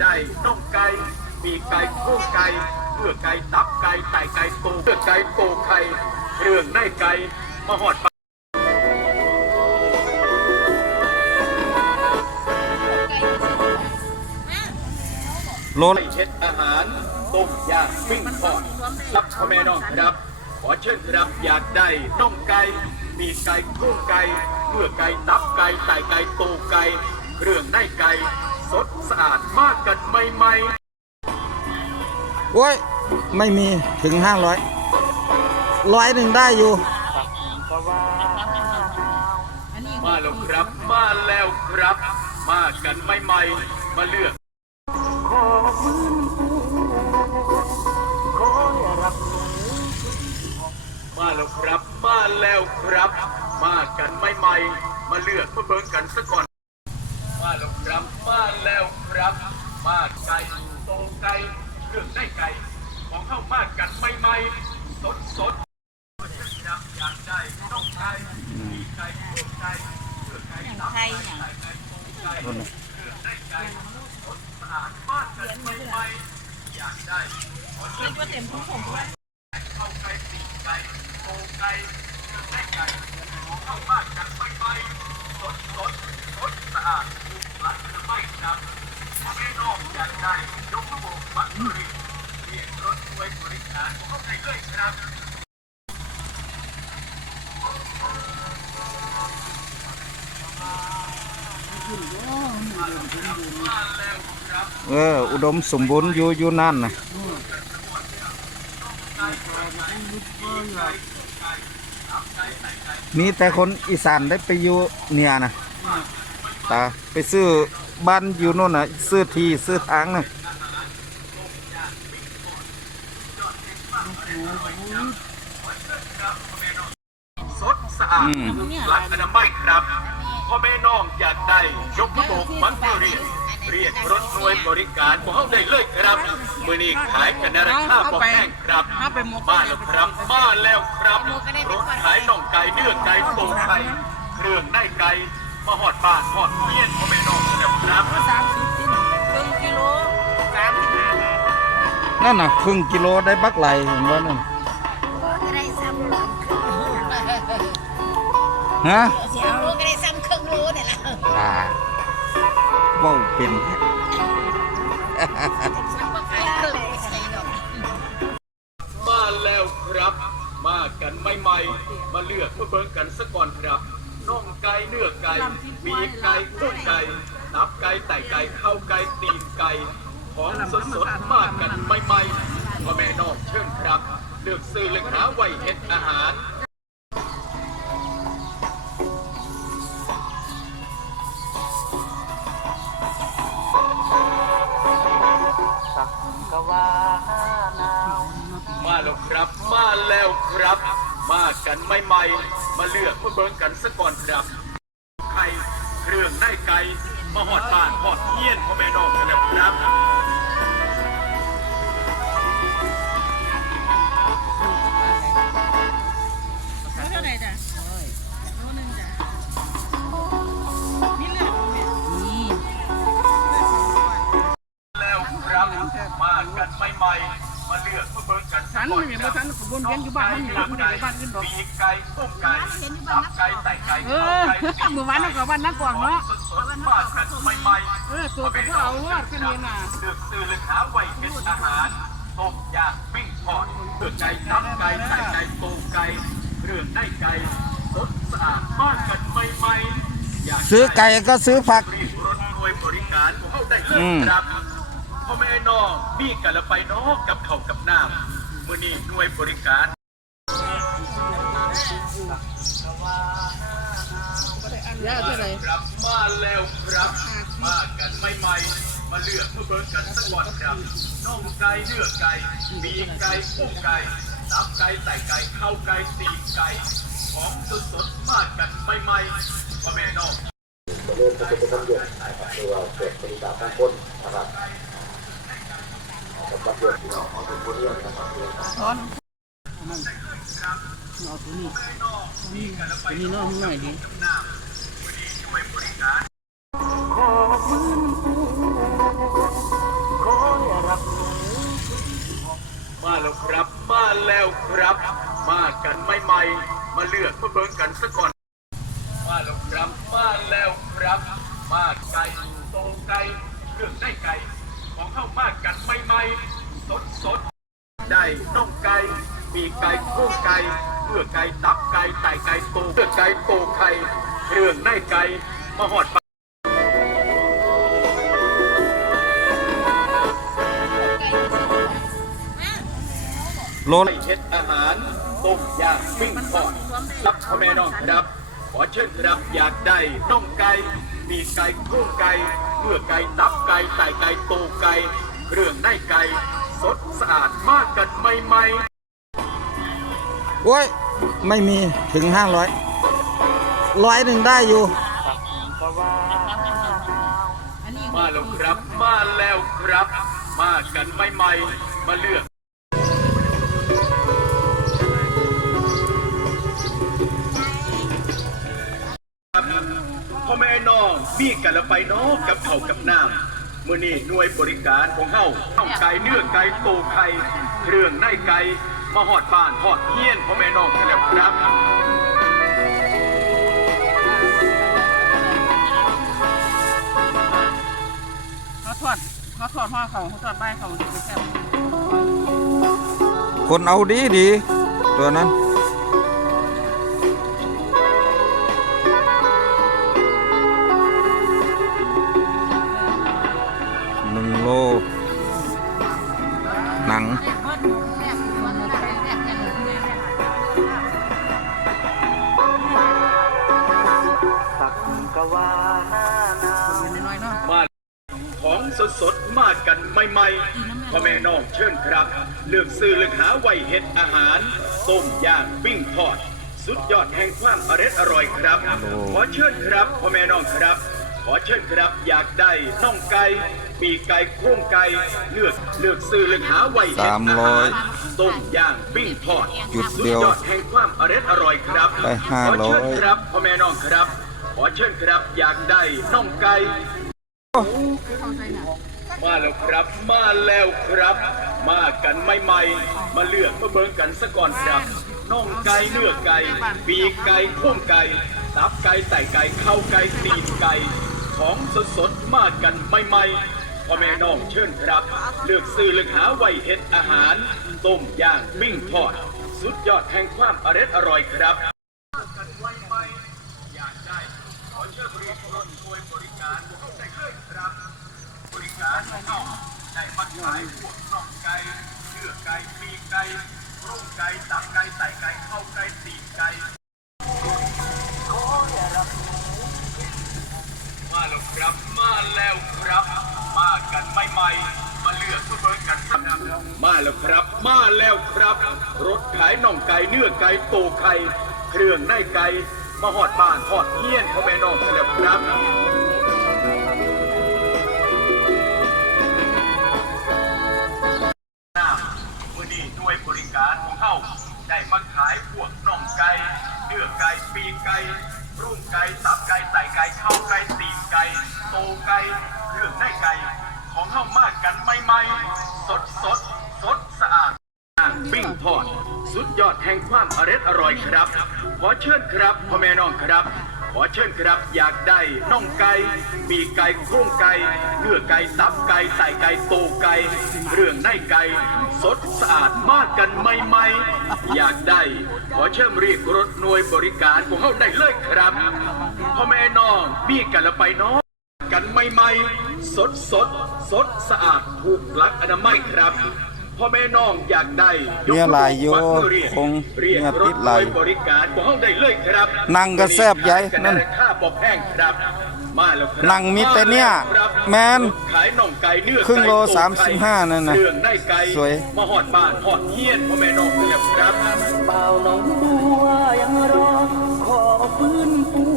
ได้น่องไก่มีไก่โค้งไก่เลือไก่ตับไก่ไตไก่โตเลือไก่โตไข่เรื่องในไก่มาหอดปากโลไก่เช็ดอาหารต้มย่างปิ้งทอดรับพ่อแม่น้องครับ ขอเชิญครับอยากได้น่องไก่มีไก่โค้งไก่เลือไก่ตับไก่ไตไก่โตไก่เครื่องในไก่ สดสะอาดมากกันใหม่ๆโอ้ย ไม่มีถึงห้าร้อยร้อยหนึ่งได้อยู่มาแล้วครับ มาแล้วครับ มากันใหม่ๆ มาเลือก มาแล้วครับ มาแล้วครับ มากันใหม่ๆ มาเลือกมาเบิ่งกันซะก่อน มากไก่โตไก่เลือกได้ไก่ของเข้ามากกันใหม่ๆสดสดอยากได้น้องไก่มีไก่โตไก่เลือกไก่ตับไทยอย่างไก่โตไก่เลือกได้ไก่สดสะอาดมากกันใหม่ๆอยากได้ขอเชิญก็เต็มทุกผมด้วยเข้าไก่ตีไก่โตไก่เลือกได้ไก่ของเข้าบ้านกันใหม่ๆสดสดสดสะอาดถูกหลักหรือไม่ครับพ่อแม่ น้องอยากได้ยกโบกบัตรบริเรียกรถไว้บริการของเข้าใจเลยครับเออ อุดมสมบูรณ์อยู่อยู่นั่นนะมีแต่คนอีสานได้ไปอยู่เนี่ยนะตาไปซื้อ บ้านอยู่โน่นน่ะซื้อที่ซื้อทางน่ะสดสะอาดอืมหลักอนามัยครับพ่อแม่น้องอยากได้ยกระบบมันเรียกเรียกรถหน่วยบริการของเขาได้เลยครับมือนี้ขายกันในราคาพอแพงครับมาแล้วครับมาแล้วครับรถขายน่องไก่เนื้อไก่โตไก่เครื่องในไก่มาหอดบ้านหอดเมียนพ่อแม่น้อง ครับสามสิบกิโลครึ่งกิโลสามสิบห้าบาทนั่นน่ะครึ่งกิโลได้บักไหลเห็นว่านั่นก็ได้ซ้ำรวมครึ่งโลฮะเสียโลก็ได้ซ้ำครึ่งโลเนี่ยแหละอ่าเว้าเป็น ครับมาแล้วครับ มากันใหม่ๆมาเลือกมาเบิ่งกันสักก่อนครับไข่เครื่องในไก่มาหอดบ้านหอดเฮียนพ่อแม่น้องกันแล้วครับเท่าไหร่จ้ะโลนึงจ้ะนี่เลือดเนี่ยนี่แล้วครับมากันใหม่ๆ นสักก่อนครับฉันเนี่ยบ่ทันวนเวียนอยู่บ้านมันอยู่บ่ได้ไปบ้านอื่นดอกปีกไก่ต้มไก่ตับไก่ไตไก่เอข้าวไก่ตีนอเมื่อวานเรากับบ้านนักกวางเนาะสดๆมากันใหม่ๆเออตัวกับพวกเอาเนาะขึ้นเรียนน่ะเลือกซื้อเลือกหาไว้เป็นอาหารต้มย่างปิ้งทอดเลือกไก่ตับไก่ไก่ไก่โตไก่เครื่องในไก่สดสะอาดมากกันใหม่ๆอยากซื้อไก่ก็ซื้อผักรีบรถหน่วยบริการของเขาได้เลอืยมครับพ่อแม่น้องมีกันละไปเน้องกับเขาวกับน้ำ มื่อนี้หน่วยบริการยาเท่าไหร่ครับมาแล้วครับ มากันใหม่ๆมาเลือกมาเบิร์กันสักวันครับน่องไก่เนื้อไก่ปีกไก่กุ้งไก่ตับไก่ไตไก่ข้าวไก่ตีนไก่ ของสดๆมากกันใหม่ๆพ่อแม่น้องเริ่มจะเป็นต้นเดือนนะครับหรือว่าเกิดบริการทั้งคนนะครับสำห อ๋อนั่นนี่นี่นี่นี่นเอาตัวนี้ตัวนี้น้องหน่อยดิ โลนเฮ็ดอาหารต้มย่างปิ้งทอดรับพ่อแม่น้องครับ ขอเชิญครับอยากได้น่องไก่มีไก่โครงไก่เลือกไก่ตับไก่ไต่ไก่โตไก่เครื่องในไก่สดสะอาดมากกันใหม่ๆโอ้ยไม่มีถึงห้าร้อยร้อยหนึ่งได้อยู่อันนี้มาแล้วครับ มาแล้วครับ มากันใหม่ๆมาเลือก มีกันละไปเน้องกับเขาวกับน้ำมื่อนี้หน่วยบริการของเฮาเฮาไก่เนื้อไก่โตไข่เครื่องในไก่มาหอดบ้านหอดเฮียนพ่อแม่น้องกันแล้วครับเขาทอดเขาทอดห่อเขาเขาทอดใบเขาดีไปแซ่บคนเอาดีดีตัวนั้น หนึ่งโล หนังน้อยๆเนาะมาของสดสดๆมากันใหม่ๆพ่อแม่น้องเชิญครับ เลือกซื้อเลือกหาไว้เห็ดอาหาร ต้มย่างปิ้งทอด สุดยอดแห่งความอร่อยอร่อยครับ ขอเชิญครับพ่อแม่น้องครับ ขอเชิญครับอยากได้น่องไก่ปีกไก่โครงไก่เลือกเลือกซื้อเลือกหาไว้เห็ดอาหารต้มย่างปิ้งทอดจุดสุดเดียวยอดแห่งความอร่อยอร่อยครับไปห้าขอเชิญร้อยครับพ่อแม่น้องครับ ขอเชิญครับอยากได้น่องไก่มาแล้วครับมาแล้วครับ มากันใหม่ๆมาเลือกมาเบิ่งกันซะก่อนครับน่องไก่เนื้อไก่ปีกไก่โค้งไก่ตับไก่ไต่ไก่เข้าไก่ตีนไก่ ของสดสดมากกันใหม่ๆพ่อแม่น้องเชิญครับ เลือกซื้อเลือกหาไว้เห็ดอาหาร ต้มย่างปิ้งทอด สุดยอดแห่งความอร่อยอร่อยครับกันไวไปอยากได้ขอเชิญบริการช่วยบริการพวกเขาได้เลยครับ บริการของได้มาขายพวกน่องไก่เนื้อไก่ปีไก่ร่มไก่ตับไก่ไต่ไก่เข้าไก่ มาเลือกมาเบิ่งกันสักมาแล้วครับ มาแล้วครับ รถขายน่องไก่เนื้อไก่โตไข่เครื่องในไก่มาหอดบ้านหอดเฮียนพ่อแม่น้องกันแล้วครับน้ำมื่อนี้หน่วยบริการของเขาได้มาขายพวกน่องไก่เนื้อไก่ปีกไก่รุ่มไก่ตับไก่ไตไก่เข้าไก่ตีนไก่โตไก่เครื่องในไก่ของเข้ามา กันใหม่ๆ สดสดสดสะอาดย่างปิ้งทอด สุดยอดแห่งความอร่อยอร่อยครับ ขอเชิญครับพ่อแม่น้องครับ ขอเชิญครับอยากได้น่องไก่ปีกไก่โครงไก่เนื้อไก่ตับไก่ไต่ไก่โตไก่เรื่องในไก่สดสะอาดมากกันใหม่ๆ อยากได้ ขอเชิญเรียกรถหน่วยบริการของเขาได้เลยครับพ่อแม่น้องมีกันละไปเน้อง สดสดสดสะอาดถูกหลักอนามัยครับพ่อแม่น้องอยากได้เนี่ยหลายอยู่บัตรเรียกคงเรียกเนี่ยรติถดหหลาน่วยยบริการของเขาได้เลยครับนั่งก็แซ่บใหญ่นั่นค่าบอกแพงครับมาแล้วครับนั่งมิแต่เนี่ยครับแมนขายน่องไก่เนื้อครึ่งโลไก่ต้ไก่35นั่นน่ะเครื่องได้ไก่สวยมาหอดบ้านหอดเฮียนพ่อแม่น้องกันแล้วครับ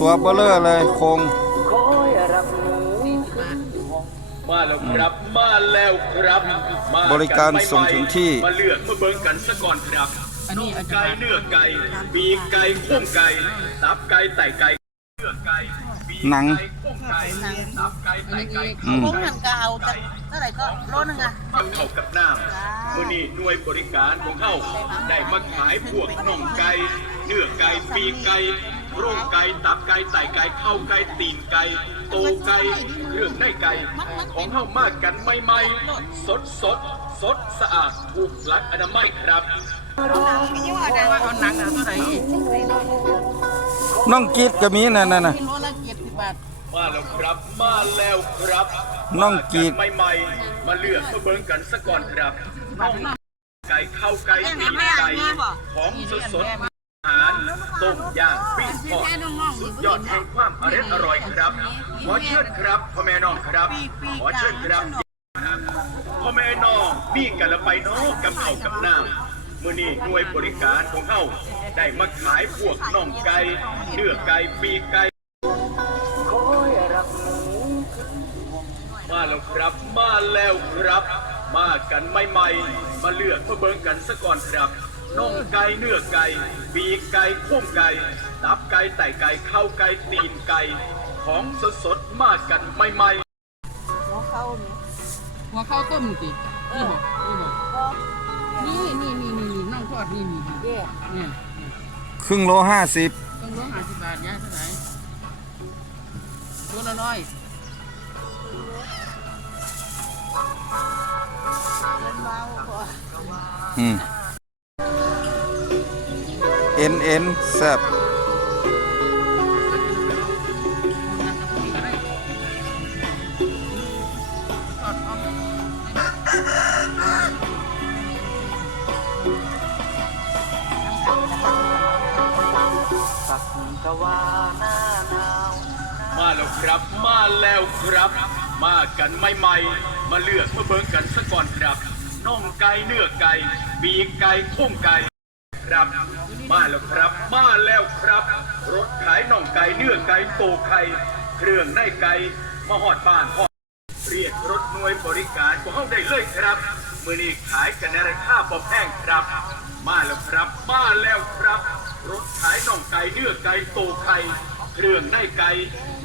ตัวเบลเลอร์เลยโครง มาแล้วครับมาแล้วครับมาบริการส่งถึงที่ มาเลือกมาเบิ่งกันซะก่อนครับอันนี้อาจจะไก่เนื้อไก่ปีกไก่โค้งไก่ตับไก่ไต่ไก่เนื้อไก่ปีหนังไก่ข้งไก่ตับไก่ไตไก่อืมพวกนั้นก็เอาจากเท่าไหร่ก็โลนึงอะ กับเข้ากับน้ำมื่อนี้หน่วยบริการของเขาได้มาขายพวกน่องไก่เนื้อไก่ปีกไก่โร่งไก่ตับไก่ไตไก่เข้าไก่ตีนไก่โตไก่เครื่องในไก่ของเข้ามากกันใหม่ๆสดสดสดสะอาดถูกหลักอนามัยครับเอาหนังน่ะเท่าไหร่น้องกีดก็มีนั่นน่ะนะกิโลละเจ็ดสิบบาทมาแล้วครับมาแล้วครับน้องกีดมาใหม่ๆมาเลือกมาเบิ่งกันซะก่อนครับน้องไก่เข้าไก่ตีนไก่ของสดสดๆ อาหารต้มย่างปิ้งทอดสุดยอดแห่งความอร่อยอร่อยครับ ขอเชิญครับพ่อแม่น้องครับ ขอเชิญครับพ่อแม่น้องมีกันละไปเน้องกับเขากับน้ำมื่อนี้หน่วยบริการของเขาได้มาขายพวกน่องไก่เนื้อไก่ปีกไก่มาแล้วครับ มาแล้วครับ มากันใหม่ๆมาเลือกมาเบิ่งกันซะก่อนครับ น่องไก่เนื้อไก่ปีกไก่โค้งไก่ตับไก่ไตไก่เข้าไก่ตีนไก่ ของสดๆมากันใหม่ๆหัวเข้าเนี่ยหัวข้าวต้มสินี่บ่นี่บ่ก็นี่นี่นี่นี่นี่น้องทอดนี่นี่นี่เย่เนี่ยครึ่งโลห้าสิบต้องร้อยห้าสิบบาทย่างเท่าไหร่ตัวละร้อยเป็นเบาพออืม เอ็นเอ็นแซบมาแล้วครับมาแล้วครับ มากันใหม่ๆมาเลือกมาเบิ่งกันซะก่อนครับน่องไก่เนื้อไก่ปีกไก่โค้งไก่ ครับ มาแล้วครับ มาแล้วครับ รถขายน่องไก่เนื้อไก่โตไข่เครื่องในไก่มาหอดบ้านหอดเรียกรถหน่วยบริการของเขาได้เลยครับมือนี้ขายกันในราคาบ่แพงครับ มาแล้วครับ มาแล้วครับ รถขายน่องไก่เนื้อไก่โตไข่เครื่องในไก่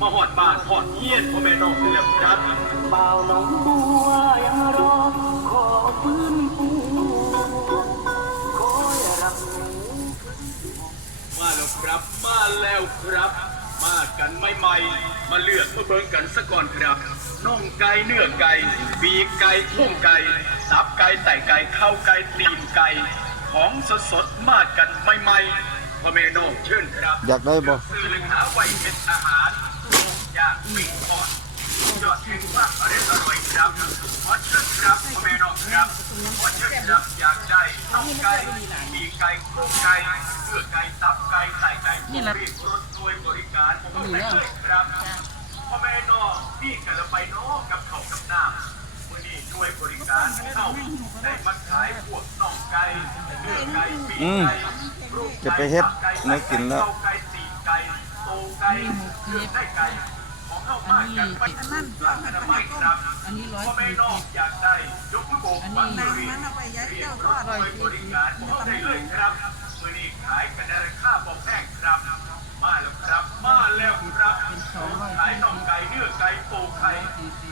มาหอดบ้านหอดเฮียนพ่อแม่น้องแหละครับบ่าวหนองบัวยังรอขอฟื้น แล้วครับ มาแล้วครับ มากันใหม่ๆมาเลือกมาเบิ่งกันซะก่อนครับน่องไก่เนื้อไก่ปีกไก่โค้งไก่ตับไก่ไตไก่เข้าไก่ตีนไก่ ของสดๆมากันใหม่ๆพ่อแม่น้องเชิญครับอยากได้บ่ซื้อเลยหาไว้เป็นอาหารย่างปิ้งทอด น้องครับขอเชิญครับอยากได้น่องไก่ปีกไก่โค้งไก่เนื้อไก่ตับไก่ไตไก่นี่และเรียกรถหน่วยบริการผมไม่เคยครับพ่อแม่นองนี่กันละไปนองกับเขากับน้ำวันนี้หน่วยบริการของเขาได้มาขายพวกน่องไก่เนื้อไก่ปีกไก่รูปจะไปเฮ็ดไม่กินแล้วเข้าไก่ตีนไก่โตไก่เลือไก่ ของเข้ามากันไปนั่นหลังอนามัยครับอันนี้ร้อยพ่อแม่น้องอยากได้ยกมือโบกวันนี้เรียกรถบริการของเขาได้เลยครับมือนี้ขายกันในราคาบอกแพงครับ มาแล้วครับ มาแล้วครับขายน่องไก่เนื้อไก่โตไข่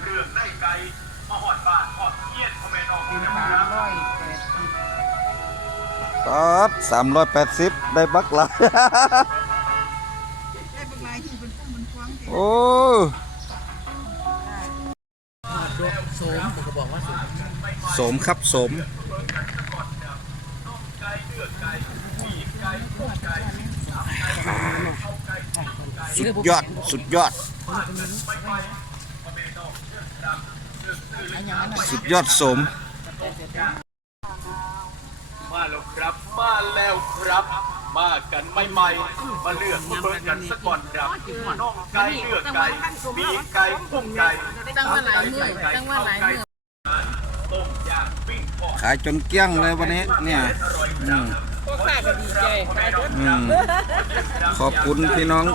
เรื่องในไก่มาหอดบานหอดเงี้ยนพ่อแม่น้องนี่นะครับร้อยแปดสิบตัดสามร้อยแปดสิบได้บักหลาย โอ้สมครับสมสุดยอด สุดยอด สุดยอดสม มาแล้วครับ มาแล้วครับ มากันใหม่ๆมาเลือกมาเบิ่งกันสักก่อนครับน่องไก่เลือกไก่ปีกไก่พุ่งไก่ตั้งว่าหลายมื้อตั้งว่าหลายมื้อต้มย่างปิ้งทอดขายจนเกลี้ยงเลยวันนี้เนี่ยอืมก็ค่าก็ดีใจขายรถอืมขอบคุณพี่น้อง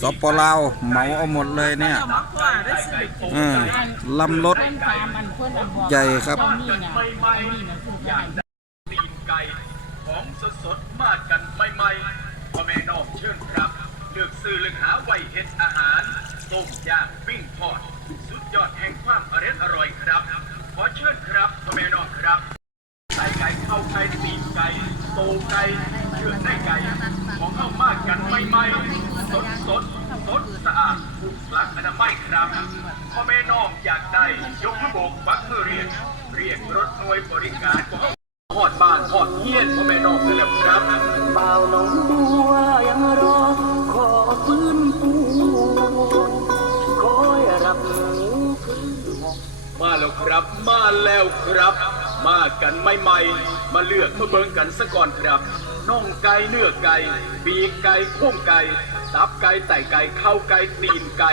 สปลาวเหมาเอาหมดเลยเนี่ยอืมลำรถตามมันเพิ่นอันบอกใหญ่ครับ เชิญครับเลือกซื้อเลือกหาไวเฮ็ดอาหารต้มย่างปิ้งทอด สุดยอดแห่งความอร่อยอร่อยครับ ขอเชิญครับพ่อแม่น้องครับไก่ไก่เข้าไก่ปีกไก่โตไก่เชื่อได้ไก่ของเข้ามากกันไม่ไม่สดสดสดสะอาดถูกลักอนามัยครับพ่อแม่น้องอยากได้ยกขบกวักมือเรียกเรียกรถหน่วยบริการของหอดบ้านหอดเฮียนพ่อแม่น้องเลยแหละครับบ่าวหนอง แล้วครับ มากันไม่ใหม่ๆมาเลือกมาเบิ่งกันซะก่อนครับน่องไก่เนื้อไก่ปีกไก่โค้งไก่ตับไก่ไต่ไก่เข้าไก่ตีนไก่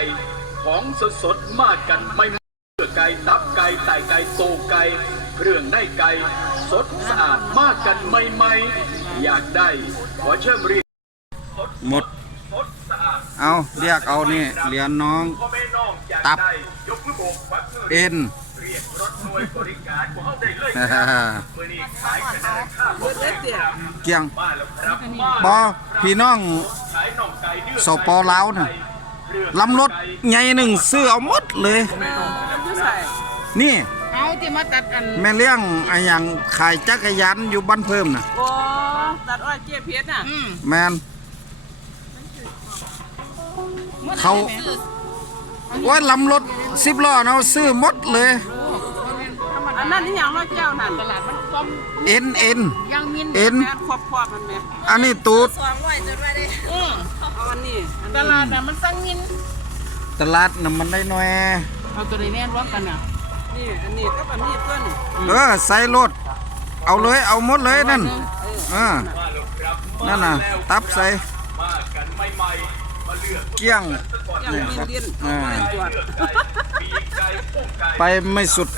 ของสดสดๆมากันไม่ๆเนื้อไก่ตับไก่ไต่ไก่โตไก่เครื่องได้ไก่สดสะอาดมากันไม่ไม่ๆอยากได้ขอเชิญเรียกสดหมดสดสะอาดเอาเรียกเอานี่เหรียญน้องพ่อแม่น้องอยากตับได้ยกมือโบกวักมือเอ็นเรียกรถหน่วยบริการของเขาได้เลยฮ่าคฮ่ารับฮ่ามื่อนี้ขายกันได้ค่าบริการครับเกียงมาแล้วครับมาบอพี่น้องขายน่องไก่เนื้อสปลาวน่ะลำรถใหญ่หนึ่งซื้อเอาหมดเลยอยู่ใส่นี่เอาที่มาตัดอันแม่เลี้ยงไอ้หยังขายจักรยานอยู่บ้านเพิ่มน่ะโอ้ตัดอ้อยเจี๊ยบเพชรน่ะแมนเขา ว่าลำรถสิบล้อเนาะซื้อหมดเลย อันนั้นที่อย่างน้อยเจ้านั่นตลาดมันต้มเอ็นเอ็น ยังมินเอ็น แม่ครอบครอบมันแม่อันนี้ตูด สองร้อยจนว่าได้อือเอาอันนี้ตลาดน่ะมันสั่งมินตลาดน่ะมันได้หน่อยเอาตัวนี้แน่รวมกันน่ะนี่อันนี้กับอันนี้เพื่อนเออใส่รถเอาเลยเอาหมดเลยนั่นเออมาแล้วครับนั่นน่ะมาแล้วตับใส่ มากันไม่ใหม่ๆมา เกี้ยงนี่ครับอ่าไปไม่สุด